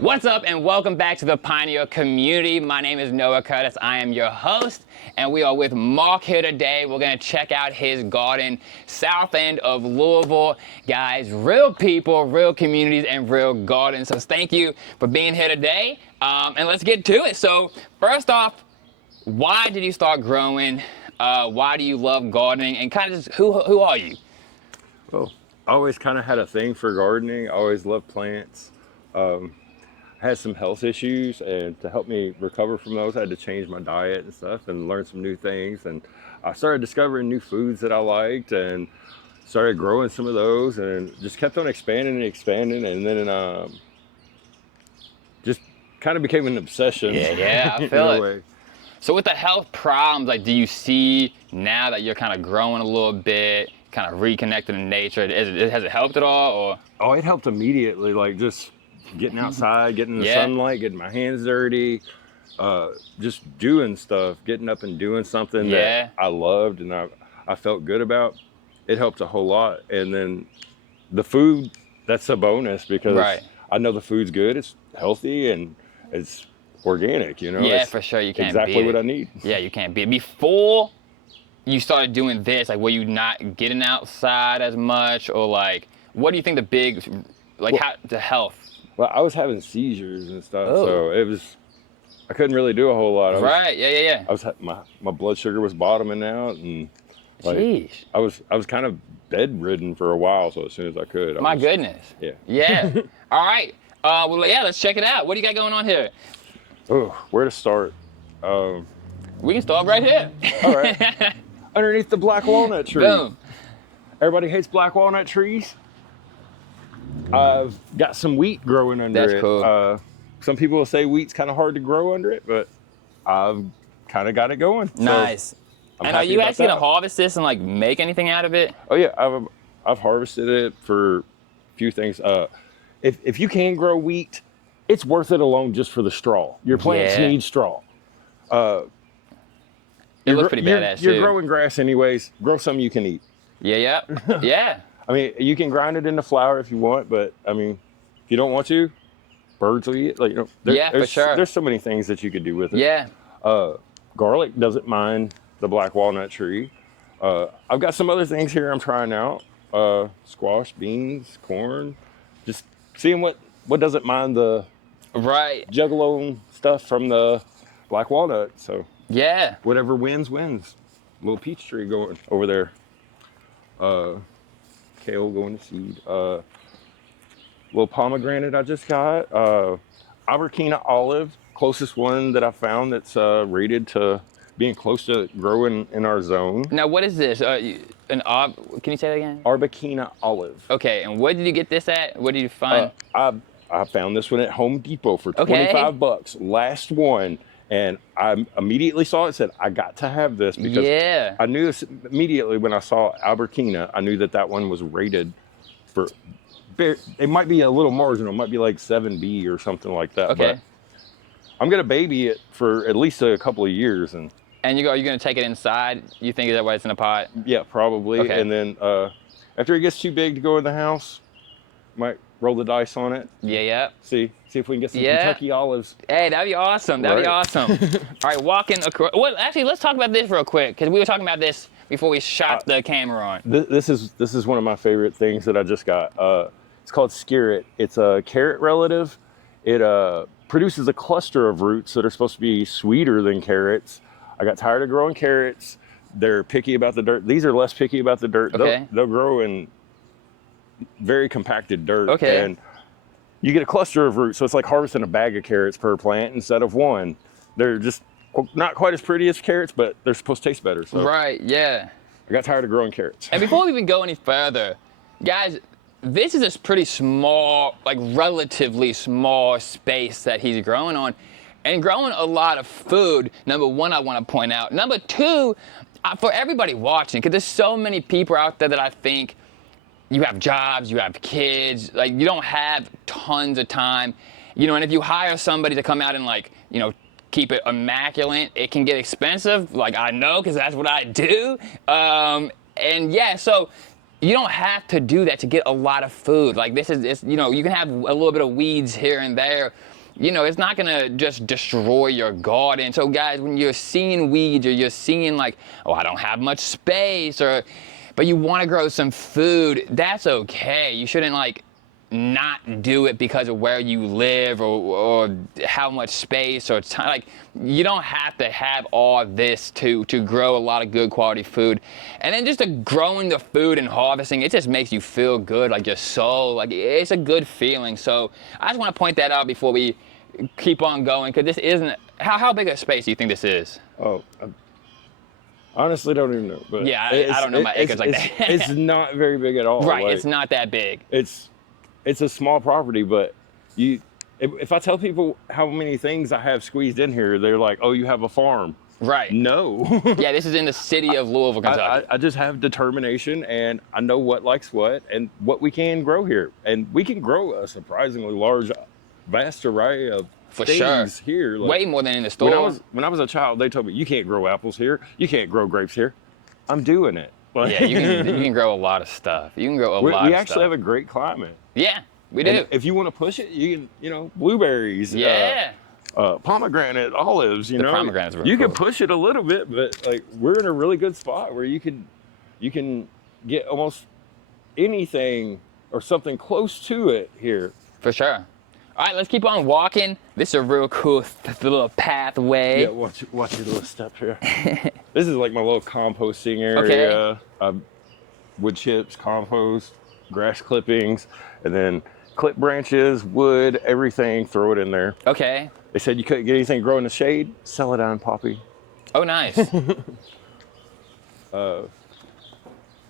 What's up and welcome back to the Pineal community. My name is Noah Curtis. I am your host and we are with Mark here today. We're gonna check out his garden, south end of Louisville. Guys, real people, real communities, and real gardens. So thank you for being here today. And let's get to it. So first off, why did you start growing? Why do you love gardening? And kind of just, who are you? Well, I always kind of had a thing for gardening. I always loved plants. Had some health issues, and to help me recover from those, I had to change my diet and stuff and learn some new things. And I started discovering new foods that I liked and started growing some of those and just kept on expanding and expanding. And then just kind of became an obsession. Yeah, I feel it. So with the health problems, like, do you see now that you're kind of growing a little bit, kind of reconnecting to nature, has it helped at all? Or? Oh, it helped immediately. Like just getting outside, getting in the sunlight, getting my hands dirty, just doing stuff, getting up and doing something that I loved and I felt good about. It helped a whole lot. And then the food, that's a bonus because I know the food's good, it's healthy, and it's organic, you know? Yeah, it's for sure. You can't exactly beat what it. I need. Yeah, you can't beat it. Before you started doing this, like, were you not getting outside as much? Or like, what do you think the big, like, how the health? Well, I was having seizures and stuff, so it was, I couldn't really do a whole lot. Yeah. I was my blood sugar was bottoming out, and like I was kind of bedridden for a while. So as soon as I could, My goodness. Yeah. All right. Well, let's check it out. What do you got going on here? Oh, where to start? We can start right here. All right. Underneath the black walnut tree. Boom. Everybody hates black walnut trees. I've got some wheat growing under it. That's cool. Some people will say wheat's kind of hard to grow under it, but I've kind of got it going. Nice. So and are you actually gonna harvest this and like make anything out of it? Oh yeah, I've harvested it for a few things. If you can grow wheat, it's worth it alone just for the straw. Your plants need straw. It looks pretty badass You're too. growing grass anyways. Grow some you can eat. Yeah. I mean, you can grind it into flour if you want, but I mean, if you don't want to, birds will eat it. Like, for sure. There's so many things that you could do with it. Yeah. Garlic doesn't mind the black walnut tree. I've got some other things here I'm trying out. Squash, beans, corn. Just seeing what doesn't mind the juggalo stuff from the black walnut. So whatever wins. Little peach tree going over there. Kale going to seed. Little pomegranate I just got. Albertina olive, closest one that I found that's rated to being close to growing in our zone. Now, what is this? Can you say that again? Arbequina olive. Okay, and where did you get this at? What did you find? I found this one at Home Depot for $25. Last one. And I immediately saw it, said, I got to have this because I knew this immediately when I saw Albertina. I knew that one was rated for, it might be a little marginal, it might be like 7B or something like that. Okay. But I'm going to baby it for at least a couple of years. And you're going to take it inside? You think that why it's in a pot? Yeah, probably. Okay. And then after it gets too big to go in the house, might roll the dice on it. Yeah. See if we can get some Kentucky olives. Hey, that'd be awesome. That'd be awesome. All right, walking across. Well, actually, let's talk about this real quick because we were talking about this before we shot the camera on. This is one of my favorite things that I just got. It's called Skirret. It's a carrot relative. It produces a cluster of roots that are supposed to be sweeter than carrots. I got tired of growing carrots. They're picky about the dirt. These are less picky about the dirt. Okay. They'll grow in very compacted dirt. Okay. And you get a cluster of roots, so it's like harvesting a bag of carrots per plant instead of one. They're just not quite as pretty as carrots, but they're supposed to taste better. So I got tired of growing carrots. And before we even go any further, guys, this is a pretty small, like relatively small space that he's growing on. And growing a lot of food, number one, I want to point out. Number two, for everybody watching, because there's so many people out there that I think you have jobs, you have kids, like you don't have tons of time, and if you hire somebody to come out and keep it immaculate, it can get expensive, like I know, because that's what I do. So you don't have to do that to get a lot of food. Like this is, it's, you know, you can have a little bit of weeds here and there. You know, it's not gonna just destroy your garden. So guys, when you're seeing weeds or you're seeing like, oh, I don't have much space, but you wanna grow some food, that's okay. You shouldn't like not do it because of where you live or how much space or time. Like, you don't have to have all this to grow a lot of good quality food. And then just the growing the food and harvesting, it just makes you feel good, like your soul, like it's a good feeling. So I just want to point that out before we keep on going, because this isn't, how big a space do you think this is? Oh, I honestly don't even know. But yeah, I don't know my acres like that. It's not very big at all. Right, like, it's not that big. It's a small property, but if I tell people how many things I have squeezed in here, they're like, oh, you have a farm. Right. No. Yeah, this is in the city of Louisville, Kentucky. I just have determination, and I know what likes what and what we can grow here. And we can grow a surprisingly large, vast array of things here. Like, way more than in the store. When I was a child, they told me, you can't grow apples here. You can't grow grapes here. I'm doing it. Yeah, you can grow a lot of stuff. You can grow a lot of stuff. We actually have a great climate. Yeah, we do. And if you want to push it, you can, you know, blueberries. Yeah. Pomegranate, olives, you know. Pomegranates are you cool. can push it a little bit, but like we're in a really good spot where you can get almost anything or something close to it here. For sure. All right, let's keep on walking. This is a real cool little pathway. Yeah, watch your little step here. This is like my little composting area. Okay. Wood chips, compost, grass clippings, and then clip branches, wood, everything, throw it in there. Okay. They said you couldn't get anything grow in the shade, sell it on Poppy. Oh, nice.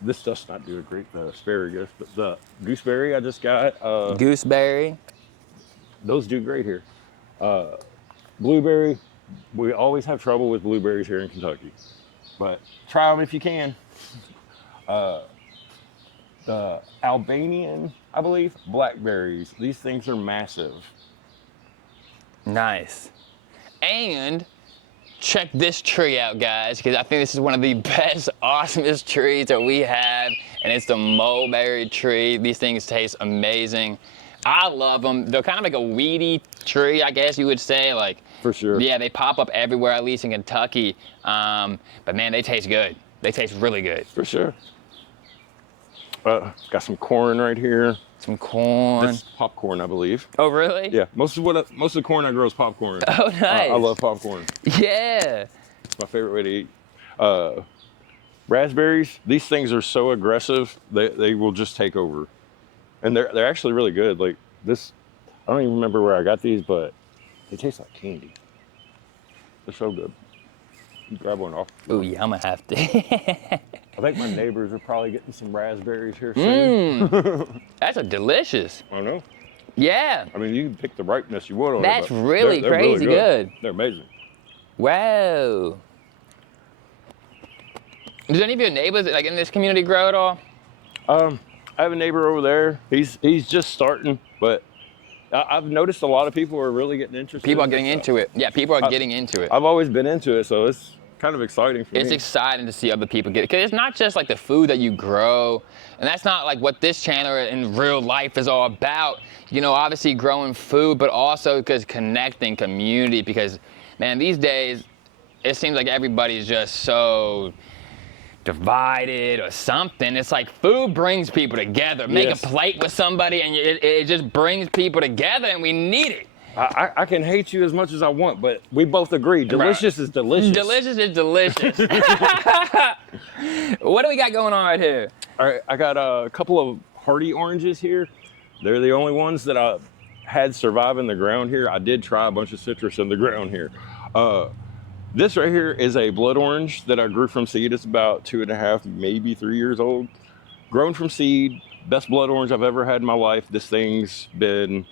This does not do a great, the asparagus, but the gooseberry I just got. Gooseberry. Those do great here. Blueberry, we always have trouble with blueberries here in Kentucky, but try them if you can. The Albanian, I believe, blackberries. These things are massive. Nice. And check this tree out, guys, because I think this is one of the best, awesomest trees that we have, and it's the mulberry tree. These things taste amazing. I love them. They're kind of like a weedy tree, I guess you would say. Like, for sure. Yeah, they pop up everywhere, at least in Kentucky. But man, they taste good. They taste really good. For sure. Got some corn right here. Some corn. That's popcorn, I believe. Oh, really? Yeah, most of the corn I grow is popcorn. Oh, nice. I love popcorn. Yeah. It's my favorite way to eat. Raspberries, these things are so aggressive, they will just take over. And they're actually really good. Like this, I don't even remember where I got these, but they taste like candy. They're so good. You grab one off. Oh, yeah, I'm gonna have to. I think my neighbors are probably getting some raspberries here soon. That's a delicious. I know. Yeah. I mean, you can pick the ripeness you want on That's it. That's really crazy good. They're amazing. Wow. Does any of your neighbors like in this community grow at all? I have a neighbor over there. He's just starting, but I've noticed a lot of people are really getting interested. People are getting into it. Yeah, people are getting into it. I've always been into it, so it's kind of exciting for me. It's exciting to see other people get it, because it's not just like the food that you grow, and that's not like what this channel in real life is all about. You know, obviously growing food, but also because connecting community, because man, these days, it seems like everybody's just so divided or something. It's like food brings people together. Make a plate with somebody and it just brings people together, and we need it. I can hate you as much as I want, but we both agree, delicious is delicious. Delicious is delicious. What do we got going on right here? All right, I got a couple of hardy oranges here. They're the only ones that I had survive in the ground here. I did try a bunch of citrus in the ground here. This right here is a blood orange that I grew from seed. It's about 2.5, maybe 3 years old. Grown from seed, best blood orange I've ever had in my life. This thing's been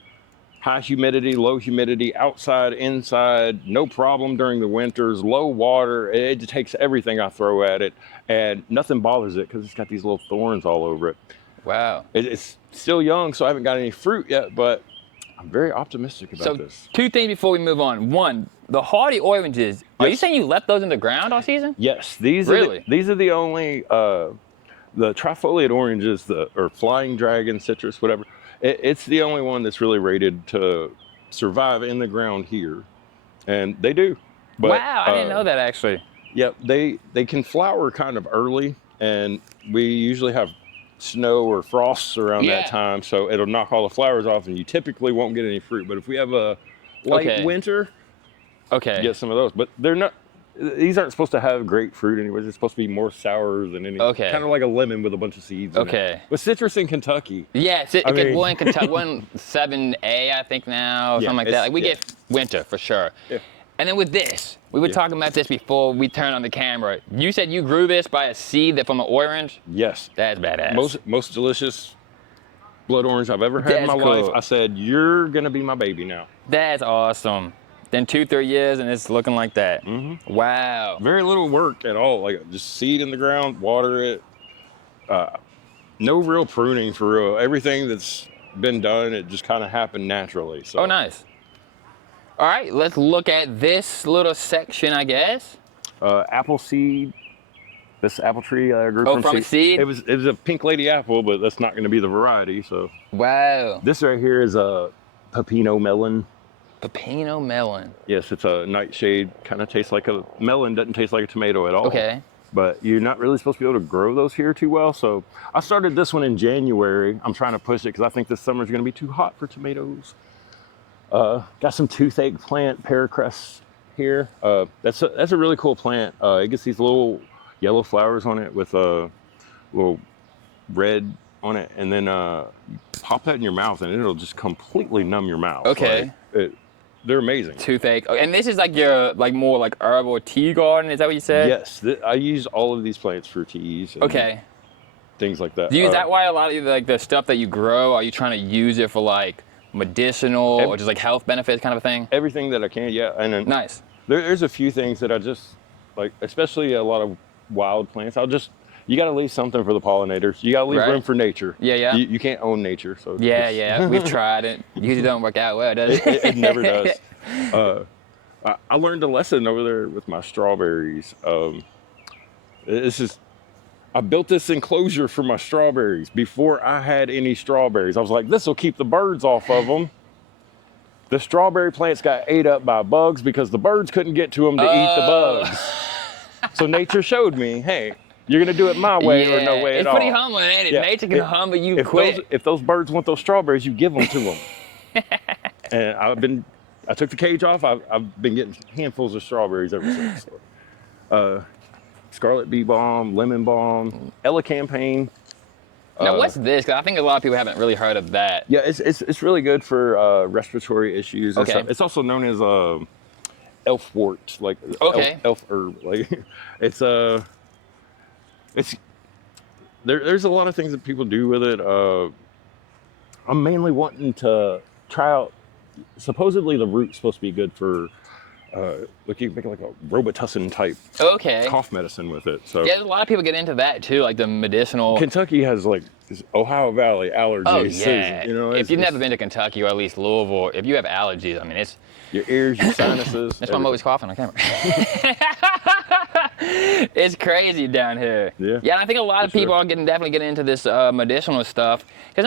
high humidity, low humidity, outside, inside, no problem during the winters, low water. It just takes everything I throw at it, and nothing bothers it because it's got these little thorns all over it. Wow. It's still young, so I haven't got any fruit yet, but I'm very optimistic about this. So 2 things before we move on. One, the hardy oranges, are you saying you left those in the ground all season? Yes, these are the only the trifoliate orange is or flying dragon citrus, whatever. It's the only one that's really rated to survive in the ground here, and they do. But, wow, I didn't know that actually. Yep, they can flower kind of early, and we usually have snow or frosts around that time, so it'll knock all the flowers off, and you typically won't get any fruit. But if we have a light winter, you get some of those. But they're not. These aren't supposed to have great fruit anyways. They're supposed to be more sour than any. Kind of like a lemon with a bunch of seeds. In it. But citrus in Kentucky. Yeah, one in Kentucky, 7A, I think now, something like that. Like we get winter for sure. Yeah. And then with this, we were talking about this before we turned on the camera. You said you grew this by a seed from an orange? Yes. That's badass. Most delicious blood orange I've ever had in my life. I said, you're going to be my baby now. That's awesome. Then 2-3 years and it's looking like that. Mm-hmm. Wow. Very little work at all. Like just seed in the ground, water it. No real pruning for real. Everything that's been done, it just kind of happened naturally. So. Oh, nice. All right, let's look at this little section, I guess. Apple seed. This apple tree I grew from a seed? It was a pink lady apple, but that's not going to be the variety. So. Wow. This right here is a pepino melon. Pepino melon. Yes, it's a nightshade. Kind of tastes like a melon. Doesn't taste like a tomato at all. Okay. But you're not really supposed to be able to grow those here too well. So I started this one in January. I'm trying to push it because I think this summer is going to be too hot for tomatoes. Got some toothache plant paracrest here. That's a really cool plant. It gets these little yellow flowers on it with a little red on it, and then you pop that in your mouth, and it'll just completely numb your mouth. Okay. They're amazing. Toothache, and this is like your more like herbal tea garden. Is that what you said? Yes, I use all of these plants for teas. And things like that. Is that why a lot of like the stuff that you grow, are you trying to use it for like medicinal or just like health benefits kind of a thing? Everything that I can, yeah. And then nice. There's a few things that I just like, especially a lot of wild plants. You got to leave something for the pollinators. You got to leave room for nature. Yeah. You can't own nature. So yeah. We've tried it. Usually don't work out well, does it? It never does. I learned a lesson over there with my strawberries. I built this enclosure for my strawberries before I had any strawberries. I was like, this will keep the birds off of them. The strawberry plants got ate up by bugs because the birds couldn't get to them to eat the bugs. So nature showed me, hey, you're going to do it my way or no way at all. It's pretty humbling, ain't it? Yeah. Nature can humble you quick. If those birds want those strawberries, you give them to them. And I took the cage off. I've been getting handfuls of strawberries ever since. So. Scarlet bee balm, lemon balm, elecampane. Now, what's this? Because I think a lot of people haven't really heard of that. Yeah, it's really good for respiratory issues. And stuff. It's also known as elfwort, like elf herb. Like there's a lot of things that people do with it. I'm mainly wanting to try out. Supposedly, the root's supposed to be good for. Like you can make like a Robitussin type cough medicine with it. So yeah, a lot of people get into that too, like the medicinal. Kentucky has like this Ohio Valley allergy season. You know, if you've never been to Kentucky or at least Louisville, if you have allergies, I mean, it's your ears, your sinuses. That's why I'm always coughing on camera. It's crazy down here. Yeah, and I think a lot of people are definitely getting into this medicinal stuff because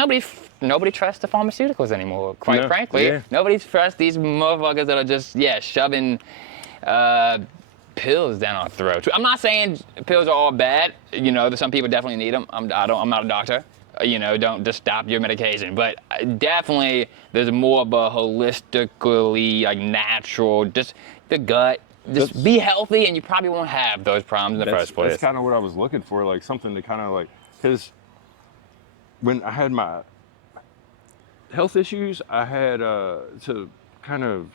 nobody trusts the pharmaceuticals anymore. Quite frankly, nobody trusts these motherfuckers that are just shoving pills down our throats. I'm not saying pills are all bad. You know, some people definitely need them. I'm not a doctor. You know, don't just stop your medication. But definitely, there's more of a holistically, like natural, just the gut. Just be healthy, and you probably won't have those problems in the first place. That's kind of what I was looking for, like something to kind of like, because when I had my health issues, I had to kind of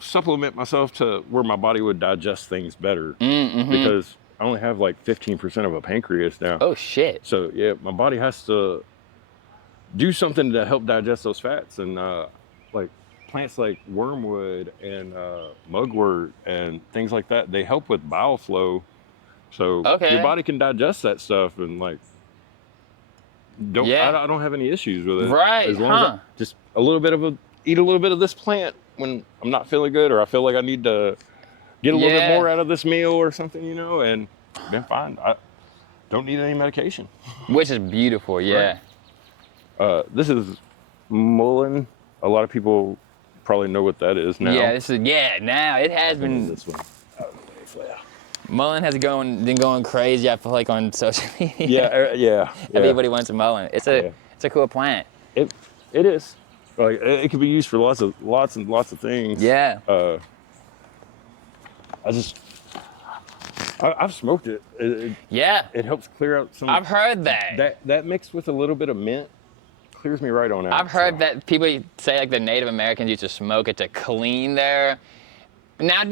supplement myself to where my body would digest things better because I only have like 15% of a pancreas now. Oh shit. So yeah, my body has to do something to help digest those fats, and like plants like wormwood and mugwort and things like that, they help with bowel flow. So your body can digest that stuff and like I don't have any issues with it. Right. As long as I just eat a little bit of this plant when I'm not feeling good or I feel like I need to get a little bit more out of this meal or something, you know, and been fine. don't need any medication. Which is beautiful, yeah. Right. This is mullein. A lot of people probably know what that is now. Yeah, now it has been. This one. Mullen has been going crazy, I feel like, on social media. Yeah. Everybody wants a mullen. It's a cool plant. It is. Like it can be used for lots and lots of things. Yeah. I've smoked it. It helps clear out some. I've heard that. That mixed with a little bit of mint clears me right on out. I've heard that people say like the Native Americans used to smoke it to clean their. Now,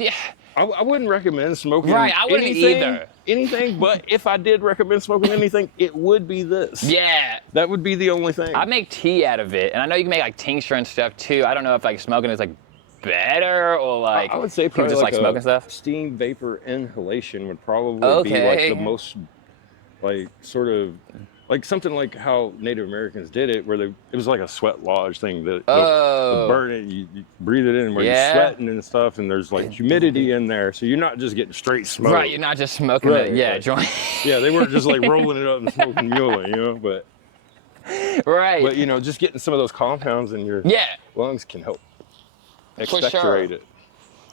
I wouldn't recommend smoking. Right, I wouldn't either. Anything, but if I did recommend smoking anything, it would be this. Yeah. That would be the only thing. I make tea out of it, and I know you can make like tincture and stuff too. I don't know if like smoking is like better or like I would say people probably just like smoking stuff. Steam vapor inhalation would probably be like the most like sort of like something like how Native Americans did it, where it was like a sweat lodge thing. The burn it, you breathe it in where you're sweating and stuff, and there's like humidity in there, so you're not just getting straight smoke. Right, you're not just smoking it. Joint. Yeah, they weren't just like rolling it up and smoking mule, but. Right. But just getting some of those compounds in your lungs can help expectorate it.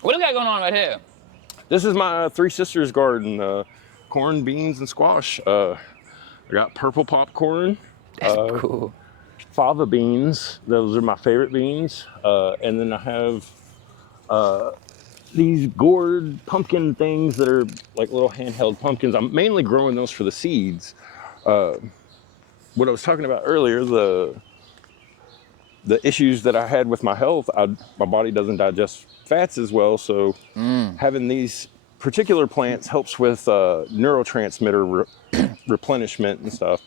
What do we got going on right here? This is my Three Sisters garden, corn, beans, and squash. I got purple popcorn. That's cool. Fava beans. Those are my favorite beans. And then I have these gourd pumpkin things that are like little handheld pumpkins. I'm mainly growing those for the seeds. What I was talking about earlier, the issues that I had with my health, my body doesn't digest fats as well. So having these particular plants helps with neurotransmitter replenishment and stuff.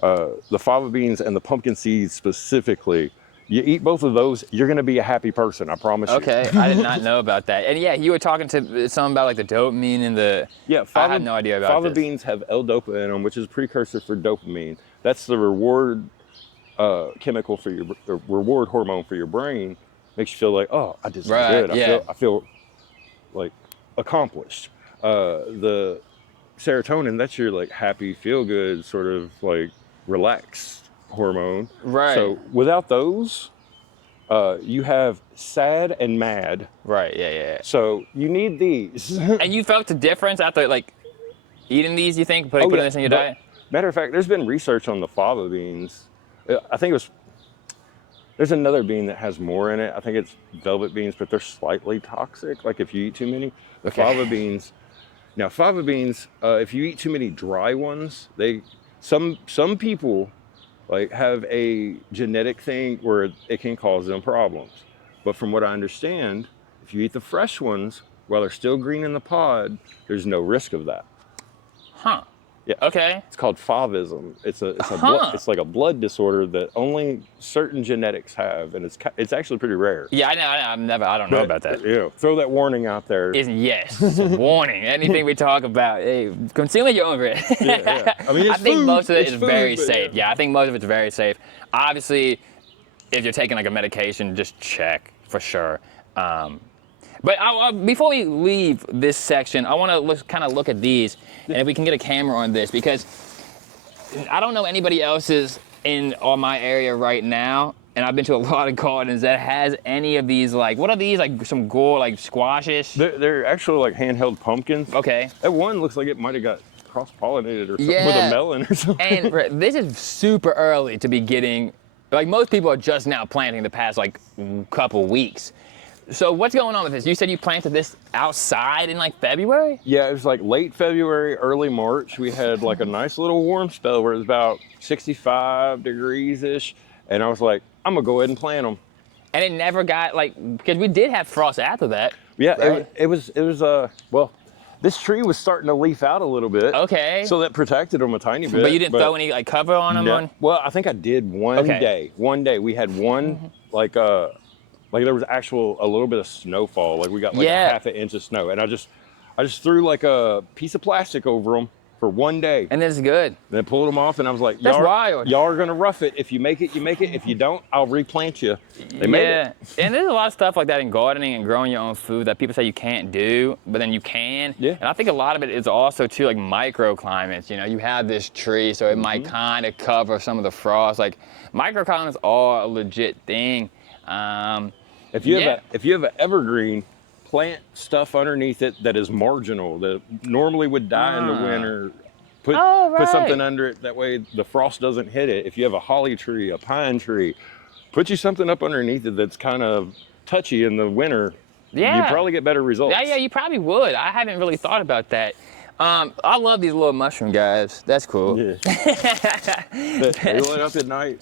The fava beans and the pumpkin seeds specifically, you eat both of those, you're going to be a happy person, I promise you. Okay, I did not know about that. And you were talking to something about like the dopamine and the... Yeah, I had no idea about fava beans have L-dopa in them, which is a precursor for dopamine. That's the reward chemical for your reward hormone for your brain. Makes you feel like, oh, I did something good. I feel like accomplished. The serotonin, that's your like happy, feel good, sort of like relaxed hormone. Right. So without those, you have sad and mad. Right. Yeah. So you need these. And you felt the difference after like eating these? You think putting this in your diet? Matter of fact, there's been research on the fava beans. I think there's another bean that has more in it. I think it's velvet beans, but they're slightly toxic. Like if you eat too many, fava beans. Now fava beans, if you eat too many dry ones, some people like have a genetic thing where it can cause them problems. But from what I understand, if you eat the fresh ones while they're still green in the pod, there's no risk of that. Huh. Yeah. Okay. It's called favism. It's like a blood disorder that only certain genetics have, and it's actually pretty rare. Yeah, I don't know about that. Throw that warning out there. Yes, warning. Anything we talk about, hey, consume at your own risk. I mean, I think most of it is very safe. Yeah, I think most of it's very safe. Obviously, if you're taking like a medication, just check for sure. But before we leave this section, I want to kind of look at these, and if we can get a camera on this, because I don't know anybody else's in my area right now, and I've been to a lot of gardens that has any of these, like, what are these, like some gourd, like squashes? They're actually like handheld pumpkins. Okay. That one looks like it might have got cross-pollinated or something with a melon or something. And this is super early to be getting, like most people are just now planting the past like couple weeks. So what's going on with this? You said you planted this outside in like February? Yeah, it was like late February, early March. We had like a nice little warm spell where it was about 65 degrees-ish. And I was like, I'm gonna go ahead and plant them. And it never got like, because we did have frost after that. Yeah, right? it was well, this tree was starting to leaf out a little bit. Okay. So that protected them a tiny bit. But you didn't throw any like cover on them? No. Well, I think I did one day. One day we had one like there was a little bit of snowfall. Like we got like a half an inch of snow, and I just threw like a piece of plastic over them for one day. And it's good. Then pulled them off, and I was like, That's y'all, wild. y'all are gonna rough it. If you make it, you make it. If you don't, I'll replant you. They made it. And there's a lot of stuff like that in gardening and growing your own food that people say you can't do, but then you can. Yeah. And I think a lot of it is also too like microclimates. You know, you have this tree, so it might kind of cover some of the frost. Like microclimates are a legit thing. If you have an evergreen, plant stuff underneath it that is marginal, that normally would die in the winter. Put something under it, that way the frost doesn't hit it. If you have a holly tree, a pine tree, put you something up underneath it that's kind of touchy in the winter. Yeah. You probably get better results. Yeah, you probably would. I haven't really thought about that. I love these little mushroom guys. That's cool. Yeah. They light up at night.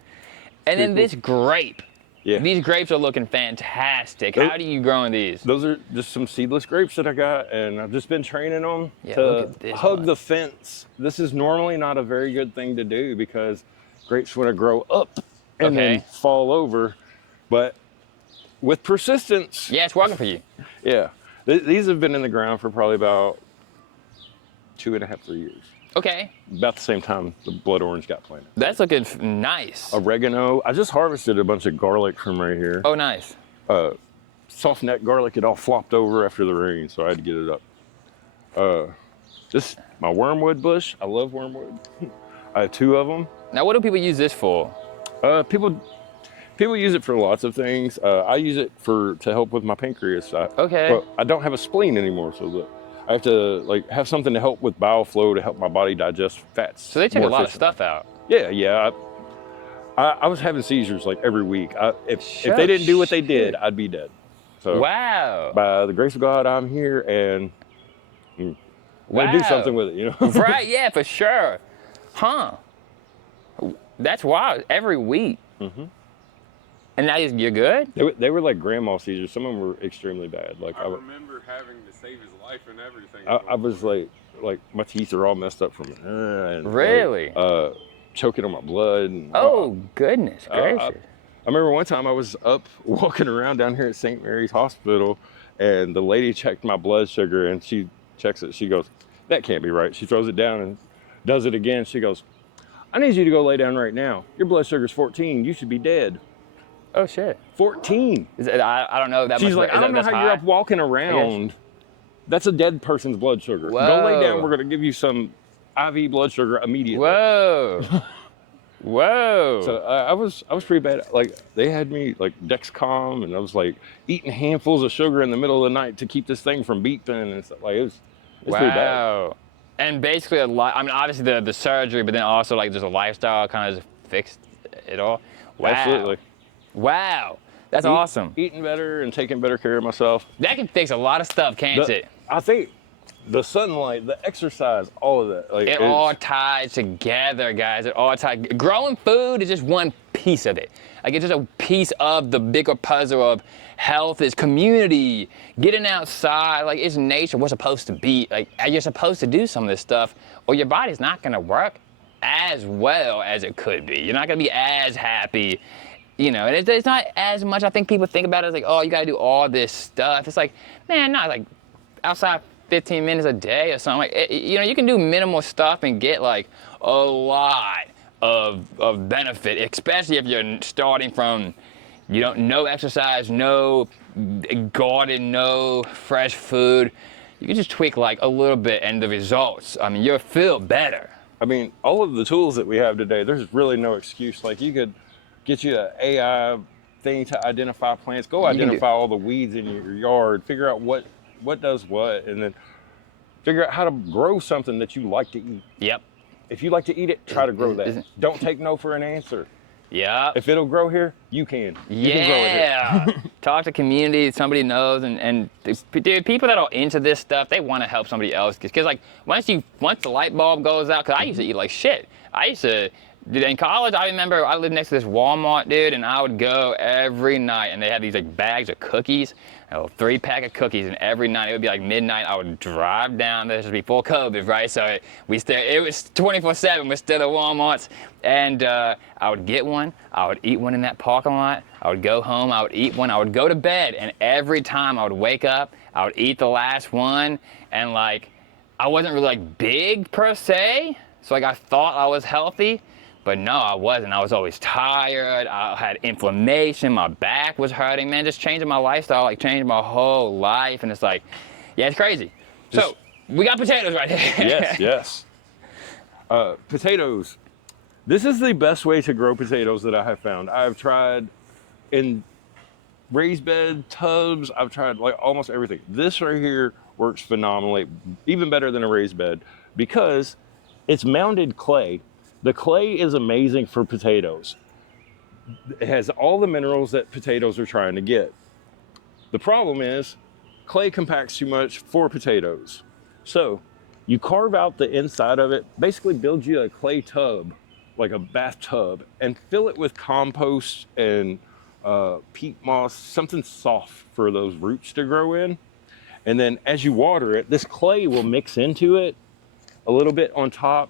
And then this grape. Yeah. These grapes are looking fantastic. How do you grow these? Those are just some seedless grapes that I got, and I've just been training them look to at this hug one. the fence. This is normally not a very good thing to do because grapes want to grow up and then fall over. But with persistence. Yeah, it's working for you. Yeah. These have been in the ground for probably about 2.5, 3 years. Okay. About the same time the blood orange got planted. That's looking nice. Oregano. I just harvested a bunch of garlic from right here. Oh, nice. Soft neck garlic. It all flopped over after the rain, so I had to get it up. This my wormwood bush. I love wormwood. I have 2 of them. Now, what do people use this for? People use it for lots of things. I use it to help with my pancreas. Okay. I don't have a spleen anymore, so I have to have something to help with bile flow to help my body digest fats. So they take a more lot of efficiently. stuff out. Yeah. I was having seizures like every week. If they didn't do what they did, I'd be dead. So Wow. by the grace of God, I'm here, and I'm gonna do something with it, you know? Right, yeah, for sure. Huh. That's wild. Every week. Mm-hmm. And now you're good? They were like grandma seizures. Some of them were extremely bad. Like I remember having to save his life and everything. I was like my teeth are all messed up from it. And Really? choking on my blood. And, Oh, goodness gracious. I remember one time I was up walking around down here at St. Mary's Hospital, and the lady checked my blood sugar, and she checks it. She goes, "That can't be right." She throws it down and does it again. She goes, "I need you to go lay down right now. Your blood sugar's 14. You should be dead." Oh, shit. 14. Is it, I don't know that She's much. like, "I don't know how you're up walking around. That's a dead person's blood sugar. Go lay down. Whoa. We're gonna give you some IV blood sugar immediately." Whoa. Whoa. So I was pretty bad. Like they had me like Dexcom, and I was like eating handfuls of sugar in the middle of the night to keep this thing from beeping and stuff. Like it's pretty bad. Wow. And basically I mean, obviously the surgery, but then also like just a lifestyle kind of just fixed it all. Wow. Absolutely. Wow. That's awesome. Eating better and taking better care of myself. That can fix a lot of stuff, can't it? I think the sunlight, the exercise, all of that. Like It all ties together, guys. It all ties. Growing food is just one piece of it. Like it's just a piece of the bigger puzzle of health, is community, getting outside. Like it's nature. We're supposed to be like you're supposed to do some of this stuff, or your body's not gonna work as well as it could be. You're not gonna be as happy. You know, and it's not as much. I think people think about it as like, oh, you gotta do all this stuff. It's like, man, not like outside 15 minutes a day or something. Like, you know, you can do minimal stuff and get like a lot of benefit, especially if you're starting from, you don't no exercise, no garden, no fresh food. You can just tweak like a little bit, and the results, I mean, you'll feel better. I mean, all of the tools that we have today, there's really no excuse. Like you could get you an AI thing to identify plants. Go identify all the weeds in your yard. Figure out what does what, and then figure out how to grow something that you like to eat. Yep. If you like to eat it, try to grow that. Don't take no for an answer. Yeah. If it'll grow here, you can. You can grow it here. Talk to community, somebody knows, and dude, people that are into this stuff, they want to help somebody else. Because like once the light bulb goes out, because I used to eat like shit. Dude, in college, I remember I lived next to this Walmart, dude, and I would go every night, and they had these like bags of cookies, a 3-pack of cookies, and every night it would be like midnight. I would drive down. This was before COVID, right? So it was 24/7. We're still at Walmart's, and I would get one. I would eat one in that parking lot. I would go home. I would eat one. I would go to bed, and every time I would wake up, I would eat the last one, and like I wasn't really like big per se, so like I thought I was healthy, but no, I wasn't. I was always tired. I had inflammation. My back was hurting. Man, just changing my lifestyle, like changed my whole life, and it's like, yeah, it's crazy. So we got potatoes right here. Yes, yes. Potatoes. This is the best way to grow potatoes that I have found. I've tried in raised bed tubs. I've tried like almost everything. This right here works phenomenally, even better than a raised bed because it's mounded clay. The clay is amazing for potatoes. It has all the minerals that potatoes are trying to get. The problem is clay compacts too much for potatoes. So you carve out the inside of it, basically build you a clay tub, like a bathtub, and fill it with compost and peat moss, something soft for those roots to grow in. And then as you water it, this clay will mix into it a little bit on top,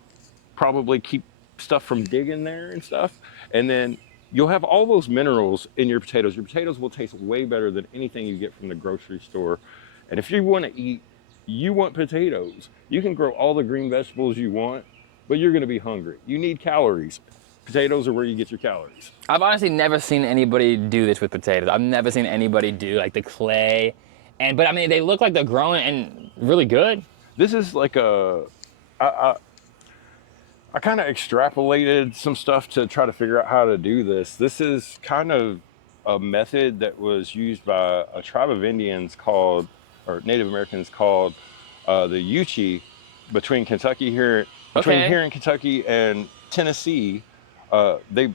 probably keep stuff from digging there and stuff. And then you'll have all those minerals in your potatoes. Your potatoes will taste way better than anything you get from the grocery store. And if you want to eat, you want potatoes. You can grow all the green vegetables you want, but you're going to be hungry. You need calories. Potatoes are where you get your calories. I've honestly never seen anybody do this with potatoes. I've never seen anybody do like the clay, but I mean they look like they're growing and really good. This is like I kind of extrapolated some stuff to try to figure out how to do this. This is kind of a method that was used by a tribe of Indians called, or Native Americans called, the Ky, between here in Kentucky and Tennessee. They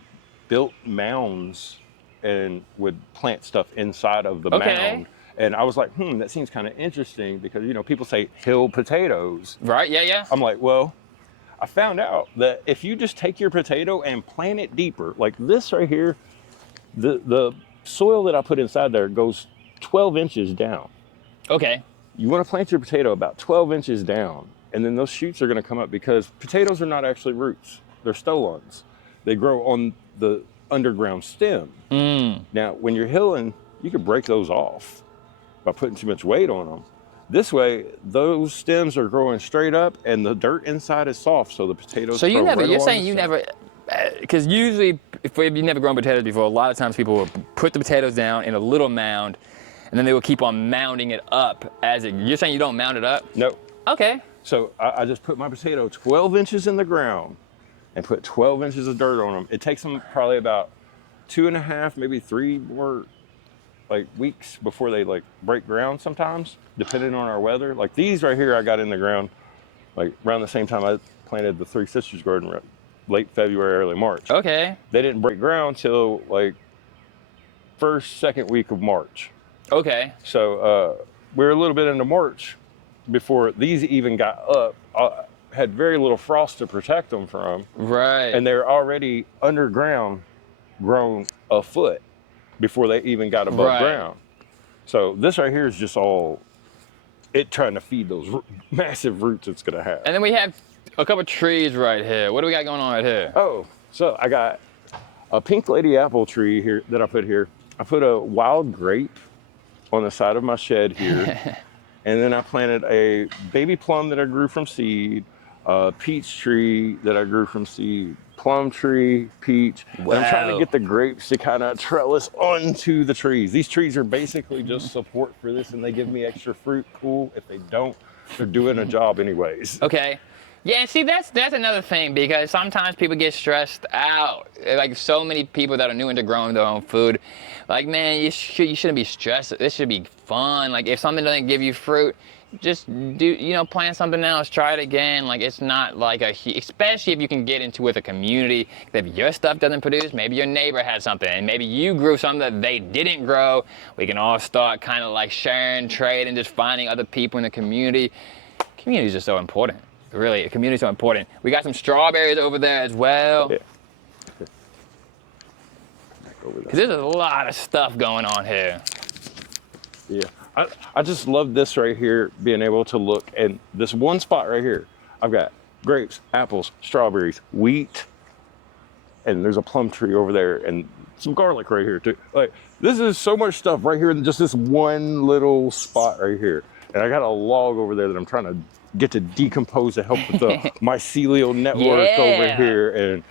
built mounds and would plant stuff inside of the mound. And I was like, that seems kind of interesting because, you know, people say hill potatoes. Right, yeah. I'm like, well, I found out that if you just take your potato and plant it deeper, like this right here, the soil that I put inside there goes 12 inches down. Okay. You want to plant your potato about 12 inches down, and then those shoots are going to come up because potatoes are not actually roots. They're stolons. They grow on the underground stem. Now, when you're hilling, you can break those off by putting too much weight on them. This way, those stems are growing straight up, and the dirt inside is soft, so the potatoes. So you're saying you never, because usually if you've never grown potatoes before, a lot of times people will put the potatoes down in a little mound, and then they will keep on mounding it up as it. You're saying you don't mound it up? No. Okay. So I just put my potato 12 inches in the ground and put 12 inches of dirt on them. It takes them probably about 2.5, maybe 3 more weeks before they break ground sometimes, depending on our weather. Like these right here, I got in the ground around the same time I planted the Three Sisters garden, late February, early March. Okay. They didn't break ground till first, second week of March. Okay. So we're a little bit into March before these even got up. Had very little frost to protect them from. Right. And they're already underground, grown a foot before they even got above ground. So this right here is just all it trying to feed those massive roots it's gonna have. And then we have a couple trees right here. What do we got going on right here? Oh, so I got a pink lady apple tree here that I put here. I put a wild grape on the side of my shed here. And then I planted a baby plum that I grew from seed, a peach tree that I grew from seed, plum tree, peach. Wow. And I'm trying to get the grapes to kind of trellis onto the trees. These trees are basically just support for this, and they give me extra fruit. Cool. If they don't, they're doing a job anyways. Okay. Yeah, see, that's another thing, because sometimes people get stressed out. Like so many people that are new into growing their own food, man, you shouldn't be stressed. This should be fun. Like if something doesn't give you fruit, just plant something else, try it again. Like it's not especially if you can get into with a community. If your stuff doesn't produce, maybe your neighbor had something, and maybe you grew something that they didn't grow. We can all start kind of sharing, trading, just finding other people in the community. Communities are so important. Really, the community's so important. We got some strawberries over there as well. Yeah. Because there's a lot of stuff going on here. Yeah. I just love this right here, being able to look, and this one spot right here, I've got grapes, apples, strawberries, wheat, and there's a plum tree over there, and some garlic right here too. This is so much stuff right here in just this one little spot right here. And I got a log over there that I'm trying to get to decompose to help with the mycelial network over Yeah. here. And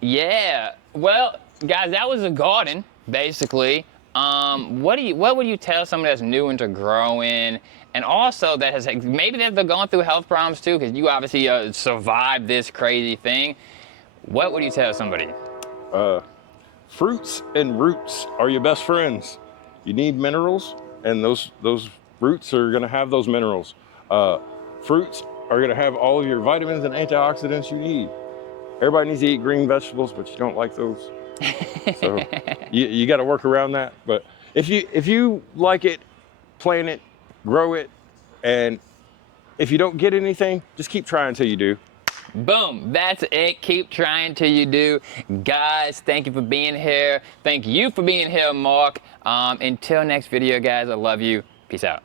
Yeah. Well, guys, that was a garden, basically. What would you tell someone that's new into growing, and also that has maybe they're going through health problems too, because you obviously survived this crazy thing. What would you tell somebody? fruits and roots are your best friends. You need minerals, and those roots are gonna have those minerals. Fruits are gonna have all of your vitamins and antioxidants you need. Everybody needs to eat green vegetables, but you don't like those. So you got to work around that. But if you like it, plant it, grow it, and if you don't get anything, just keep trying until you do. Boom, that's it. Keep trying till you do. Guys, thank you for being here. Thank you for being here, Mark. Until next video, guys, I love you. Peace out.